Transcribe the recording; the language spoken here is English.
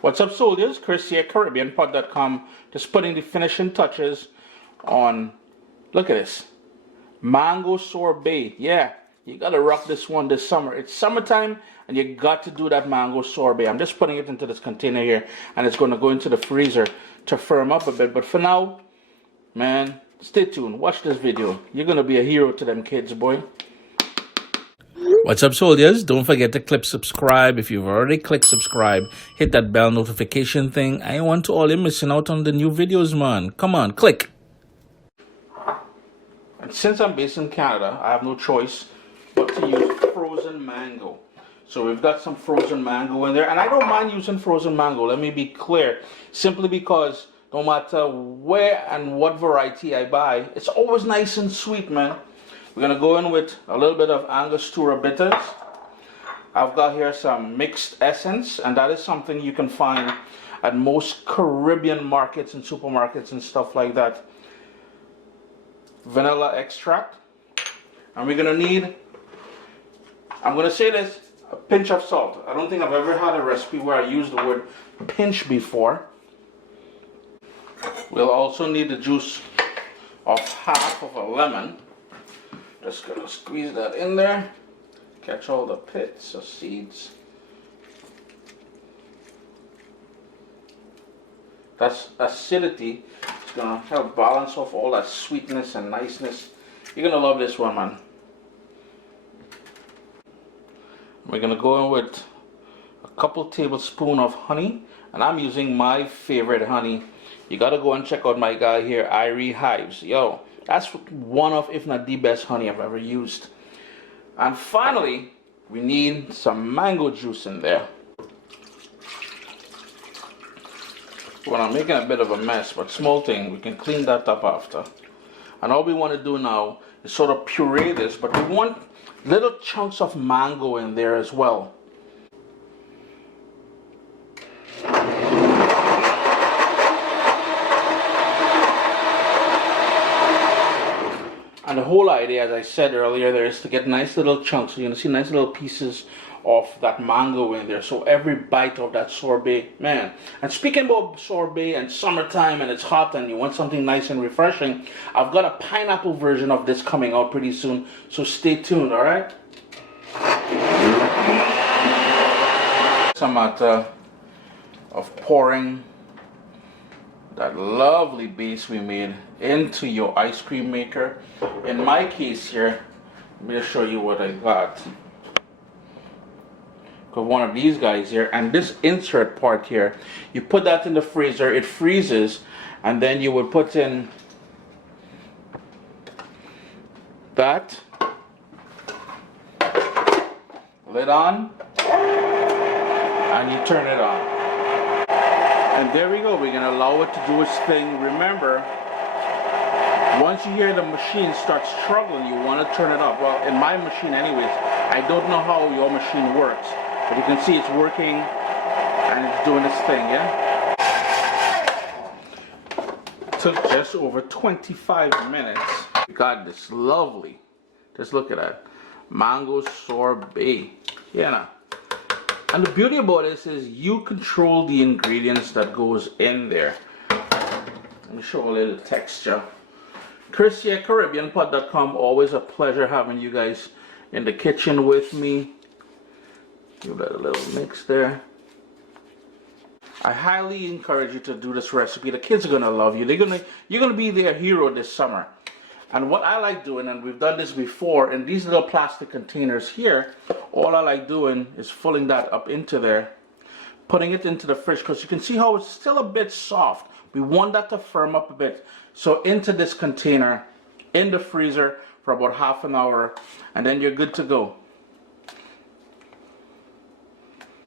What's up, soldiers? Chris here, CaribbeanPod.com. Just putting the finishing touches on, look at this, Mango Sorbet. Yeah, you gotta rock this one this summer. It's summertime and you got to do that Mango Sorbet. I'm just putting it into this container here and it's gonna go into the freezer to firm up a bit. But for now, man, stay tuned. Watch this video. You're gonna be a hero to them kids, boy. What's up, soldiers? Don't forget to click subscribe. If you've already clicked subscribe, hit that bell notification thing. I want to all you missing out on the new videos, man. Come on, click. And since I'm based in Canada, I have no choice but to use frozen mango. So we've got some frozen mango in there, and I don't mind using frozen mango. Let me be clear, simply because no matter where and what variety I buy, it's always nice and sweet, man. We're going to go in with a little bit of angostura bitters. I've got here some mixed essence, and that is something you can find at most Caribbean markets and supermarkets and stuff like that. Vanilla extract. And we're going to need, I'm going to say this, a pinch of salt. I don't think I've ever had a recipe where I used the word pinch before. We'll also need the juice of half of a lemon. Just gonna squeeze that in there, catch all the pits or seeds. That's acidity. It's gonna help balance off all that sweetness and niceness. You're gonna love this one, man. We're gonna go in with a couple tablespoons of honey, and I'm using my favorite honey. You gotta go and check out my guy here, Irie Hives. Yo, that's one of, if not the best honey I've ever used. And finally, we need some mango juice in there. Well, I'm making a bit of a mess, but small thing, we can clean that up after. And all we want to do now is sort of puree this, but we want little chunks of mango in there as well. And the whole idea, as I said earlier, there is to get nice little chunks. So you're going to see nice little pieces of that mango in there. So every bite of that sorbet, man. And speaking about sorbet and summertime and it's hot and you want something nice and refreshing, I've got a pineapple version of this coming out pretty soon. So stay tuned, all right? It's a matter of pouring that lovely base we made into your ice cream maker. In my case here, let me just show you what I got. Got one of these guys here, and this insert part here, you put that in the freezer, it freezes, and then you would put in that, lid on, and you turn it on. And there we go, we're going to allow it to do its thing. Remember, once you hear the machine start struggling, you want to turn it up. Well, in my machine anyways, I don't know how your machine works, but you can see it's working and it's doing its thing, yeah? It took just over 25 minutes. We got this lovely, just look at that, mango sorbet. Yeah, nah. And the beauty about this is you control the ingredients that goes in there. Let me show a little texture. Chris here, CaribbeanPod.com. Always a pleasure having you guys in the kitchen with me. Give that a little mix there. I highly encourage you to do this recipe. The kids are gonna love you. You're gonna be their hero this summer. And what I like doing, and we've done this before, in these little plastic containers here, all I like doing is filling that up into there, putting it into the fridge, because you can see how it's still a bit soft. We want that to firm up a bit. So into this container, in the freezer for about half an hour, and then you're good to go.